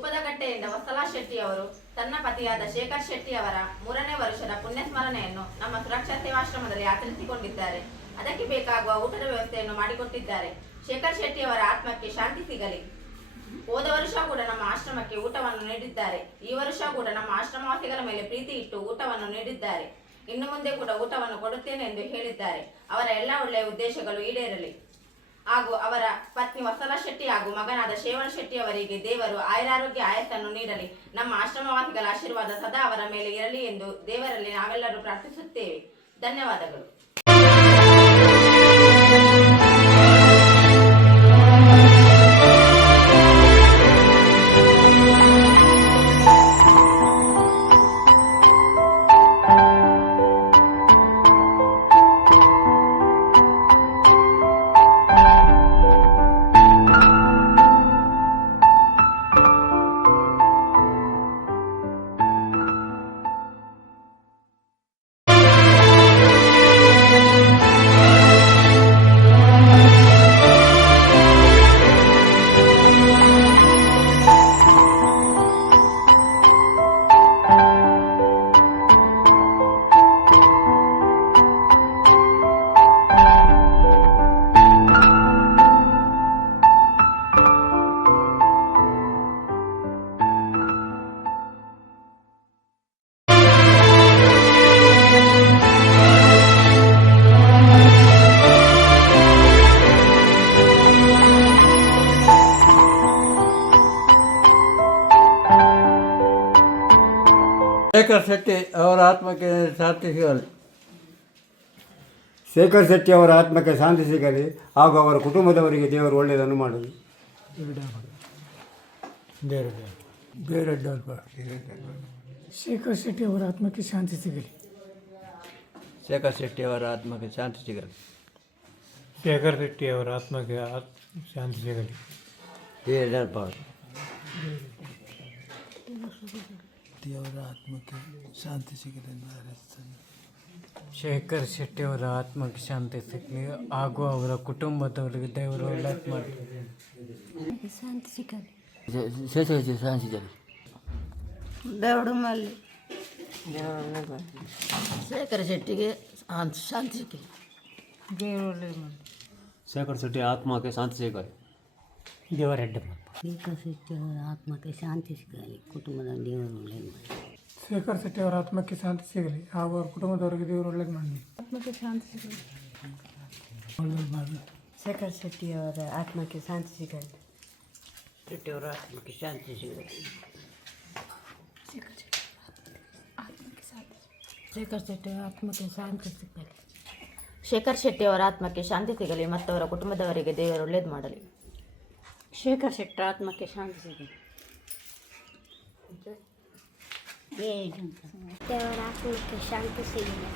ತುಪ್ಪದಕಟ್ಟೆಯಿಂದ ವತ್ಸಲಾ ಶೆಟ್ಟಿ ಅವರು ತನ್ನ ಪತಿಯಾದ ಶೇಖರ್ ಶೆಟ್ಟಿ ಅವರ 3ನೇ ವರ್ಷದ ಪುಣ್ಯಸ್ಮರಣೆಯನ್ನು ನಮ್ಮ ಸುರಕ್ಷಾ ಸೇವಾಶ್ರಮದಲ್ಲಿ ಆಚರಿಸಿಕೊಂಡಿದ್ದಾರೆ. ಅದಕ್ಕೆ ಬೇಕಾಗುವ ಊಟದ ವ್ಯವಸ್ಥೆಯನ್ನು ಮಾಡಿಕೊಟ್ಟಿದ್ದಾರೆ. ಶೇಖರ್ ಶೆಟ್ಟಿ ಅವರ ಆತ್ಮಕ್ಕೆ ಶಾಂತಿ ಸಿಗಲಿ. ಹೋದ ವರ್ಷ ಕೂಡ ನಮ್ಮ ಆಶ್ರಮಕ್ಕೆ ಊಟವನ್ನು ನೀಡಿದ್ದಾರೆ. ಈ ವರ್ಷ ಕೂಡ ನಮ್ಮ ಆಶ್ರಮವಾಸಿಗಳ ಮೇಲೆ ಪ್ರೀತಿ ಇಟ್ಟು ಊಟವನ್ನು ನೀಡಿದ್ದಾರೆ. ಇನ್ನು ಮುಂದೆ ಕೂಡ ಊಟವನ್ನು ಕೊಡುತ್ತೇನೆ ಎಂದು ಹೇಳಿದ್ದಾರೆ. ಅವರ ಎಲ್ಲ ಒಳ್ಳೆಯ ಉದ್ದೇಶಗಳು ಈಡೇರಲಿ ಹಾಗೂ ಅವರ ಪತ್ನಿ ವತ್ಸಲಾ ಶೆಟ್ಟಿ ಹಾಗೂ ಮಗನಾದ ಶೇವಣ್ ಶೆಟ್ಟಿ ಅವರಿಗೆ ದೇವರು ಆಯುರಾರೋಗ್ಯ ಆಯಸ್ಸನ್ನು ನೀಡಲಿ. ನಮ್ಮ ಆಶ್ರಮವಾಸಿಗಳ ಆಶೀರ್ವಾದ ಸದಾ ಅವರ ಮೇಲೆ ಇರಲಿ ಎಂದು ದೇವರಲ್ಲಿ ನಾವೆಲ್ಲರೂ ಪ್ರಾರ್ಥಿಸುತ್ತೇವೆ. ಧನ್ಯವಾದಗಳು. ಶೇಖರ್ ಶೆಟ್ಟಿ ಅವರ ಆತ್ಮಕ್ಕೆ ಶಾಂತಿ ಸಿಗಲಿ. ಶೇಖರ್ ಶೆಟ್ಟಿ ಅವರ ಆತ್ಮಕ್ಕೆ ಶಾಂತಿ ಸಿಗಲಿ ಹಾಗೂ ಅವರ ಕುಟುಂಬದವರಿಗೆ ದೇವರು ಒಳ್ಳೆಯದನ್ನು ಮಾಡಲಿ. ಶೇಖರ್ ಶೆಟ್ಟಿ ಅವರ ಆತ್ಮಕ್ಕೆ ಶಾಂತಿ ಸಿಗಲಿ. ಶೇಖರ್ ಶೆಟ್ಟಿ ಅವರ ಆತ್ಮಕ್ಕೆ ಶಾಂತಿ ಸಿಗಲಿ. ಶೇಖರ್ ಶೆಟ್ಟಿ ಅವರ ಆತ್ಮಕ್ಕೆ ಶಾಂತಿ ಸಿಗಲಿ. ಅವರ ಆತ್ಮಕ್ಕೆ ಶಾಂತಿ ಸಿಗಲಿ. ಶೇಖರ್ ಶೆಟ್ಟಿ ಅವರ ಆತ್ಮಕ್ಕೆ ಶಾಂತಿ ಸಿಗಲಿ ಹಾಗೂ ಅವರ ಕುಟುಂಬದವರಿಗೆ ದೇವರು ಒಳ್ಳೆಯದು ಮಾಡಲಿ. ಶಾಂತಿ ಸಿಗಲಿ. ಶಾಂತಿ ಸಿಗಲಿ. ದೇವರು ಮಾಡಲಿ. ಶೇಖರ್ ಶೆಟ್ಟಿಗೆ ಶಾಂತಿ ಸಿಗಲಿ. ದೇವರು ಒಳ್ಳೆಯದು ಮಾಡಲಿ. ಶೇಖರ್ ಶೆಟ್ಟಿ ಆತ್ಮಕ್ಕೆ ಶಾಂತಿ ಸಿಗಲಿ. ದೇವರೆಡ್ಡ ಶೇಖರ್ ಶೆಟ್ಟಿ ಅವರ ಆತ್ಮಕ್ಕೆ ಶಾಂತಿ ಸಿಗಲಿ. ಕುಟುಂಬದ ದೇವರು ಒಳ್ಳೆಯದು ಮಾಡಲಿ. ಶೇಖರ್ ಶೆಟ್ಟಿ ಅವರ ಆತ್ಮಕ್ಕೆ ಶಾಂತಿ ಸಿಗಲಿ ಹಾಗೂ ಅವರ ಕುಟುಂಬದವರಿಗೆ ದೇವರು ಒಳ್ಳೆಯದು ಮಾಡಲಿ. ಆತ್ಮಕ್ಕೆ ಶಾಂತಿ ಸಿಗಲಿ. ಒಳ್ಳೆಯದು ಮಾಡಲಿ. ಶೇಖರ್ ಶೆಟ್ಟಿ ಅವರ ಆತ್ಮಕ್ಕೆ ಶಾಂತಿ ಸಿಗಲಿ. ಶೆಟ್ಟಿ ಅವರ ಆತ್ಮಕ್ಕೆ ಶಾಂತಿ ಸಿಗಲಿ. ಶೇಖರ್ ಶೆಟ್ಟಿ ಆತ್ಮಕ್ಕೆ ಶಾಂತಿ ಸಿಗಲಿ. ಶೇಖರ್ ಶೆಟ್ಟಿ ಅವರ ಆತ್ಮಕ್ಕೆ ಶಾಂತಿ ಸಿಗಲಿ ಮತ್ತು ಅವರ ಕುಟುಂಬದವರಿಗೆ ದೇವರು ಒಳ್ಳೆಯದು ಮಾಡಲಿ. ಶೇಖರ್ ಶೆಟ್ಟಿ ಆತ್ಮಕ್ಕೆ ಶಾಂತಿ ಸಿಗಲಿ. ದೇವರ ಆತ್ಮಕ್ಕೆ ಶಾಂತಿ ಸಿಗಲಿ.